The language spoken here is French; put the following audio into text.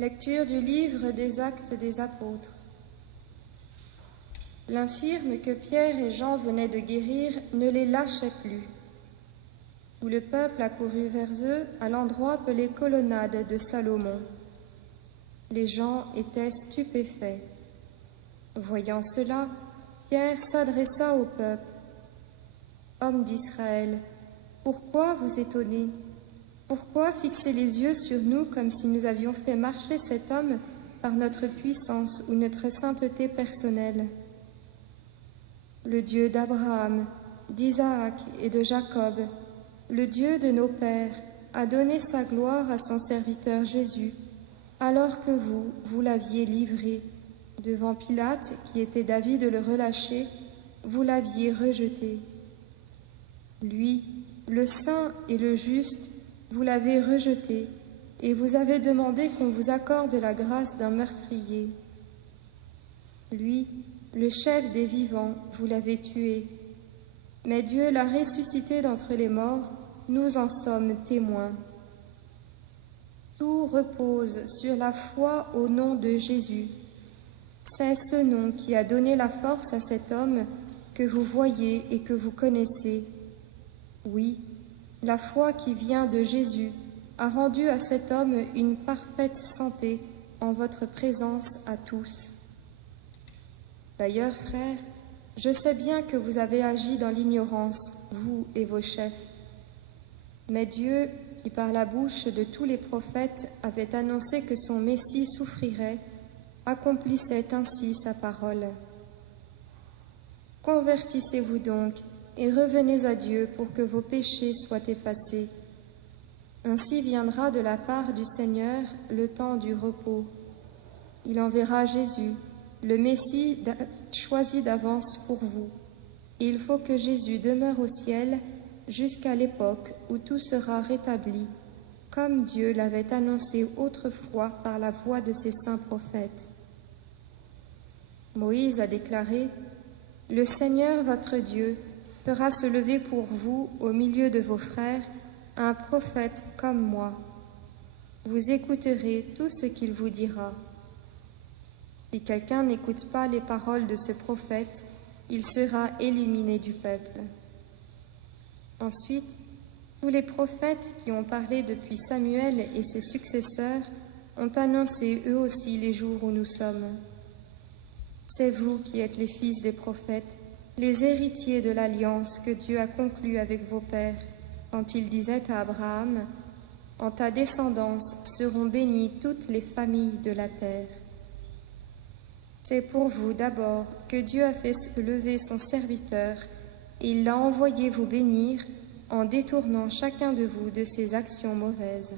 Lecture du livre des Actes des Apôtres. L'infirme que Pierre et Jean venaient de guérir ne les lâchait plus. Tout le peuple accourut vers eux à l'endroit appelé Colonnade de Salomon. Les gens étaient stupéfaits. Voyant cela, Pierre s'adressa au peuple. « Hommes d'Israël, pourquoi vous étonnez ? Pourquoi fixer les yeux sur nous comme si nous avions fait marcher cet homme par notre puissance ou notre sainteté personnelle ? Le Dieu d'Abraham, d'Isaac et de Jacob, le Dieu de nos pères, a donné sa gloire à son serviteur Jésus, alors que vous l'aviez livré. Devant Pilate, qui était d'avis de le relâcher, vous l'aviez rejeté. Lui, le saint et le juste, vous l'avez rejeté, et vous avez demandé qu'on vous accorde la grâce d'un meurtrier. Lui, le chef des vivants, vous l'avez tué. Mais Dieu l'a ressuscité d'entre les morts, nous en sommes témoins. Tout repose sur la foi au nom de Jésus. C'est ce nom qui a donné la force à cet homme que vous voyez et que vous connaissez. Oui, la foi qui vient de Jésus a rendu à cet homme une parfaite santé en votre présence à tous. D'ailleurs, frères, je sais bien que vous avez agi dans l'ignorance, vous et vos chefs. Mais Dieu, qui par la bouche de tous les prophètes avait annoncé que son Messie souffrirait, accomplissait ainsi sa parole. Convertissez-vous donc et revenez à Dieu pour que vos péchés soient effacés. Ainsi viendra de la part du Seigneur le temps du repos. Il enverra Jésus, le Messie choisi d'avance pour vous. Et il faut que Jésus demeure au ciel jusqu'à l'époque où tout sera rétabli, comme Dieu l'avait annoncé autrefois par la voix de ses saints prophètes. Moïse a déclaré « Le Seigneur votre Dieu fera se lever pour vous au milieu de vos frères un prophète comme moi. Vous écouterez tout ce qu'il vous dira. Si quelqu'un n'écoute pas les paroles de ce prophète, il sera éliminé du peuple. » Ensuite, tous les prophètes qui ont parlé depuis Samuel et ses successeurs ont annoncé eux aussi les jours où nous sommes. C'est vous qui êtes les fils des prophètes, les héritiers de l'alliance que Dieu a conclue avec vos pères, quand il disait à Abraham « En ta descendance seront bénies toutes les familles de la terre. » C'est pour vous d'abord que Dieu a fait se lever son serviteur, et il l'a envoyé vous bénir en détournant chacun de vous de ses actions mauvaises.